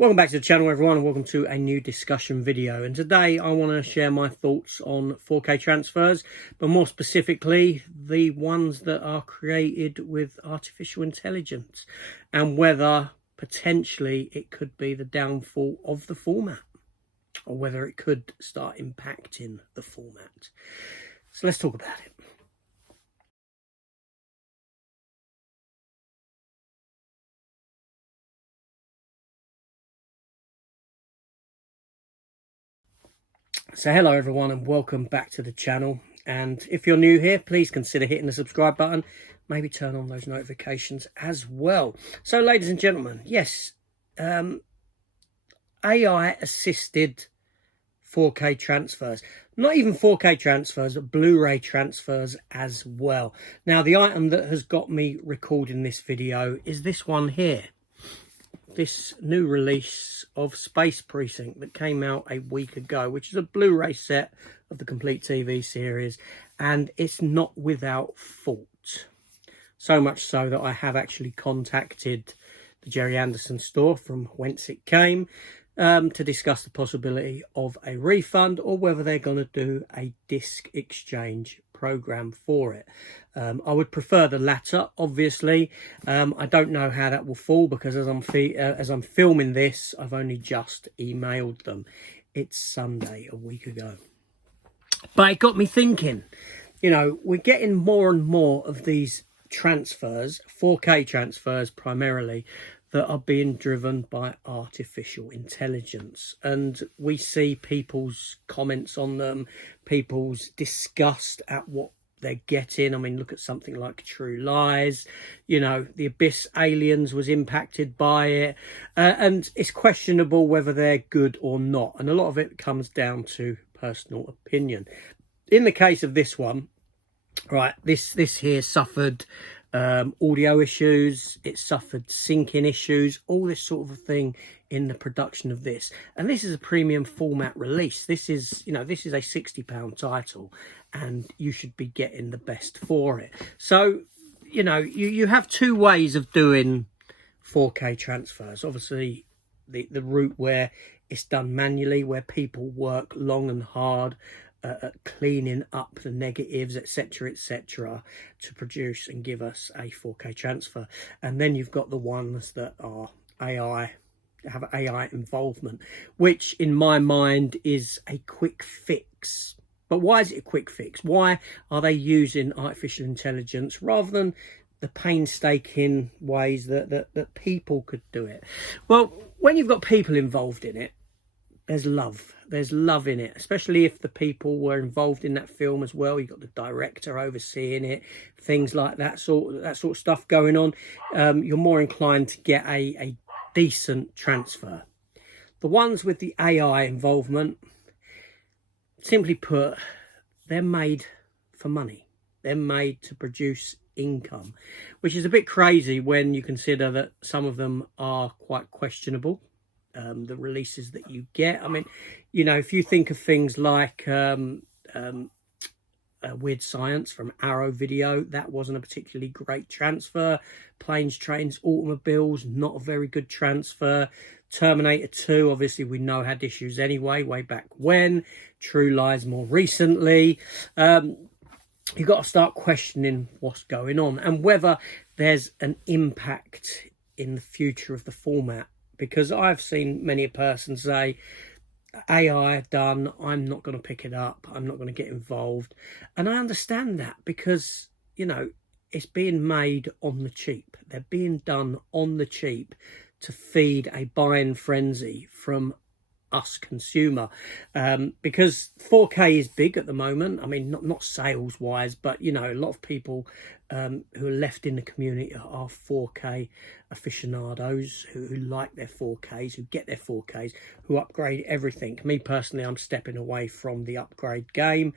Welcome back to the channel, everyone, and welcome to a new discussion video. And today I want to share my thoughts on 4K transfers, but more specifically the ones that are created with artificial intelligence, and whether potentially it could be the downfall of the format, or whether it could start impacting the format. So let's talk about it. So hello everyone, and welcome back to the channel. And if you're new here, please consider hitting the subscribe button, maybe turn on those notifications as well. So ladies and gentlemen, yes, AI assisted 4K transfers, not even 4K transfers, but Blu-ray transfers as well. Now the item that has got me recording this video is this one here. This new release of Space Precinct that came out a week ago, which is a Blu-ray set of the complete TV series, and it's not without fault. So much so that I have actually contacted the Jerry Anderson store from whence it came to discuss the possibility of a refund, or whether they're going to do a disc exchange program for it. I would prefer the latter, obviously. I don't know how that will fall, because as I'm filming this, I've only just emailed them. It's Sunday, a week ago. But it got me thinking, you know, we're getting more and more of these transfers, 4K transfers primarily, that are being driven by artificial intelligence. And we see people's comments on them, people's disgust at what they're getting. I mean, look at something like True Lies. You know, the Abyss Aliens was impacted by it. And it's questionable whether they're good or not. And a lot of it comes down to personal opinion. In the case of this one, right, this here suffered audio issues, it suffered syncing issues, all this sort of a thing in the production of this. And this is a premium format release. This is, you know, this is a £60 title, and you should be getting the best for it. So, you know, you have two ways of doing 4K transfers. Obviously the route where it's done manually, where people work long and hard at cleaning up the negatives, etc., to produce and give us a 4K transfer. And then you've got the ones that are AI, have AI involvement, which in my mind is a quick fix. But why is it a quick fix? Why are they using artificial intelligence rather than the painstaking ways that people could do it? Well, when you've got people involved in it, there's love in it, especially if the people were involved in that film as well. You've got the director overseeing it, things like that sort of stuff going on. You're more inclined to get a decent transfer. The ones with the AI involvement, simply put, they're made for money. They're made to produce income, which is a bit crazy when you consider that some of them are quite questionable. The releases that you get, I mean, you know, if you think of things like Weird Science from Arrow Video, that wasn't a particularly great transfer. Planes, Trains, Automobiles, not a very good transfer. Terminator 2, obviously we know had issues anyway, way back when. True Lies more recently. You've got to start questioning what's going on and whether there's an impact in the future of the format. Because I've seen many a person say, AI done, I'm not going to pick it up, I'm not going to get involved. And I understand that, because, you know, it's being made on the cheap. They're being done on the cheap to feed a buying frenzy from us consumer, because 4K is big at the moment. I mean, not sales wise, but you know, a lot of people who are left in the community are 4K aficionados who like their 4Ks, who get their 4Ks, who upgrade everything. Me personally, I'm stepping away from the upgrade game.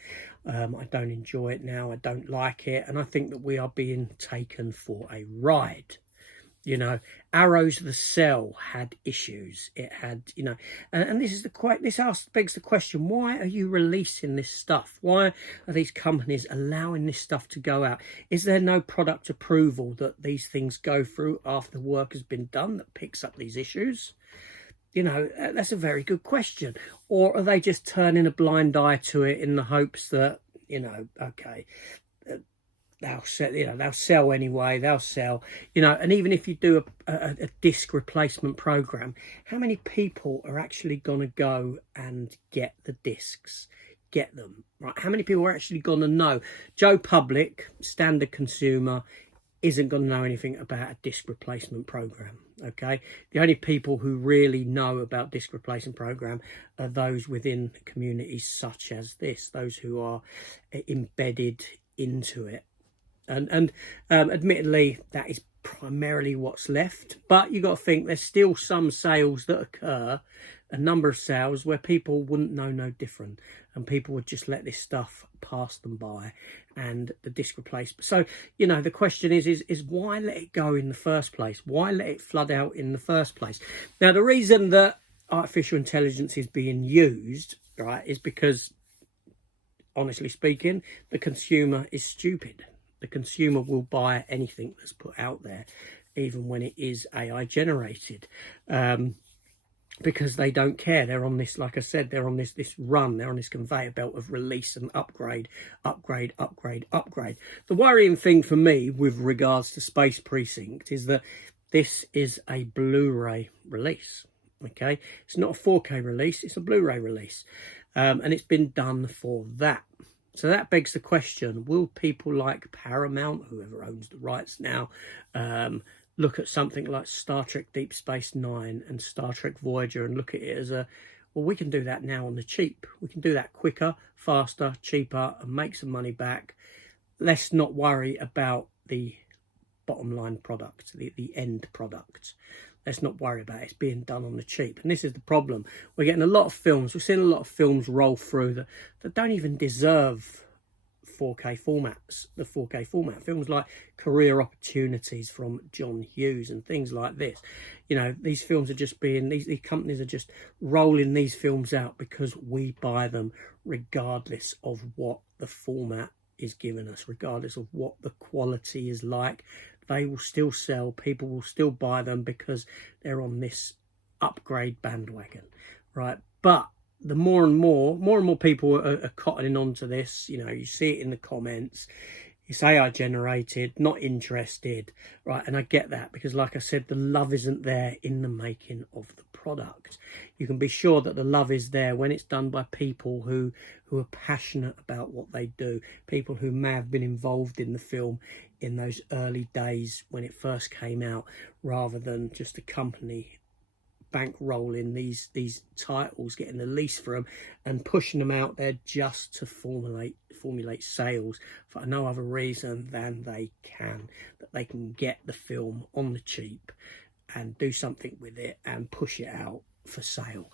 I don't enjoy it now, I don't like it, and I think that we are being taken for a ride. You know, Arrows the Cell had issues. It had, you know, and this is begs the question: why are you releasing this stuff? Why are these companies allowing this stuff to go out? Is there no product approval that these things go through after the work has been done that picks up these issues? You know, that's a very good question. Or are they just turning a blind eye to it in the hopes that, you know, okay, they'll sell, you know, they'll sell anyway, they'll sell, you know. And even if you do a disc replacement program, how many people are actually going to go and get the discs, get them, right? How many people are actually going to know? Joe Public, standard consumer, isn't going to know anything about a disc replacement program. Okay, the only people who really know about disc replacement program are those within communities such as this, those who are embedded into it. And admittedly, that is primarily what's left, but you got to think there's still some sales that occur, a number of sales where people wouldn't know no different, and people would just let this stuff pass them by, and the disc replacement. So, you know, the question is why let it go in the first place? Why let it flood out in the first place? Now, the reason that artificial intelligence is being used, right, is because, honestly speaking, the consumer is stupid. The consumer will buy anything that's put out there, even when it is AI generated, because they don't care. They're on this, like I said, they're on this run. They're on this conveyor belt of release and upgrade, upgrade, upgrade, upgrade. The worrying thing for me with regards to Space Precinct is that this is a Blu-ray release. Okay, it's not a 4K release, it's a Blu-ray release, and it's been done for that. So that begs the question, will people like Paramount, whoever owns the rights now, look at something like Star Trek Deep Space Nine and Star Trek Voyager and look at it as a, well, we can do that now on the cheap. We can do that quicker, faster, cheaper, and make some money back. Let's not worry about the bottom line product, the end product. Let's not worry about it. It's being done on the cheap. And this is the problem. We're getting a lot of films. We're seeing a lot of films roll through that don't even deserve 4K formats, the 4K format. Films like Career Opportunities from John Hughes and things like this. You know, these films are just being, these companies are just rolling these films out because we buy them regardless of what the format is giving us, regardless of what the quality is like. They will still sell, people will still buy them because they're on this upgrade bandwagon, right? But the more and more people are cottoning onto this. You know, you see it in the comments. It's AI generated, not interested, right? And I get that because, like I said, the love isn't there in the making of the product. You can be sure that the love is there when it's done by people who are passionate about what they do, people who may have been involved in the film in those early days when it first came out, rather than just a company bankrolling these titles, getting the lease for them and pushing them out there just to formulate sales for no other reason than that they can get the film on the cheap and do something with it and push it out for sale.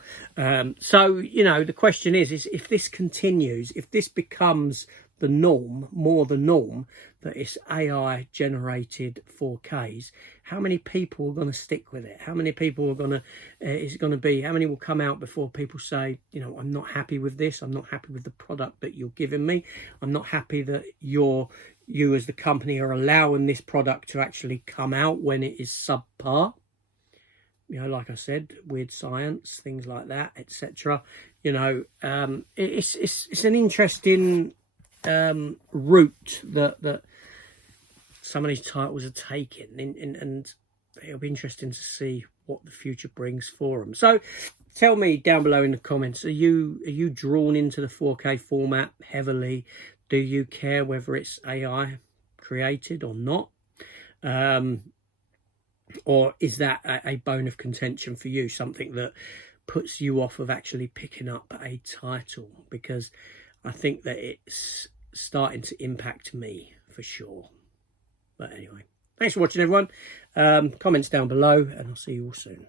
So, you know, the question is if this continues, if this becomes the norm, more the norm, that it's AI generated 4Ks, how many people are going to stick with it? How many people are going to, is it going to be, how many will come out before people say, you know, I'm not happy with this, I'm not happy with the product that you're giving me, I'm not happy that you as the company are allowing this product to actually come out when it is subpar. You know, like I said, weird science, things like that, etc. You know, it's an interesting route that some of these titles are taking, and it'll be interesting to see what the future brings for them. So tell me down below in the comments, are you drawn into the 4K format heavily? Do you care whether it's AI created or not? Or is that a bone of contention for you, something that puts you off of actually picking up a title? Because I think that it's starting to impact me for sure. But anyway, thanks for watching, everyone. Comments down below, and I'll see you all soon.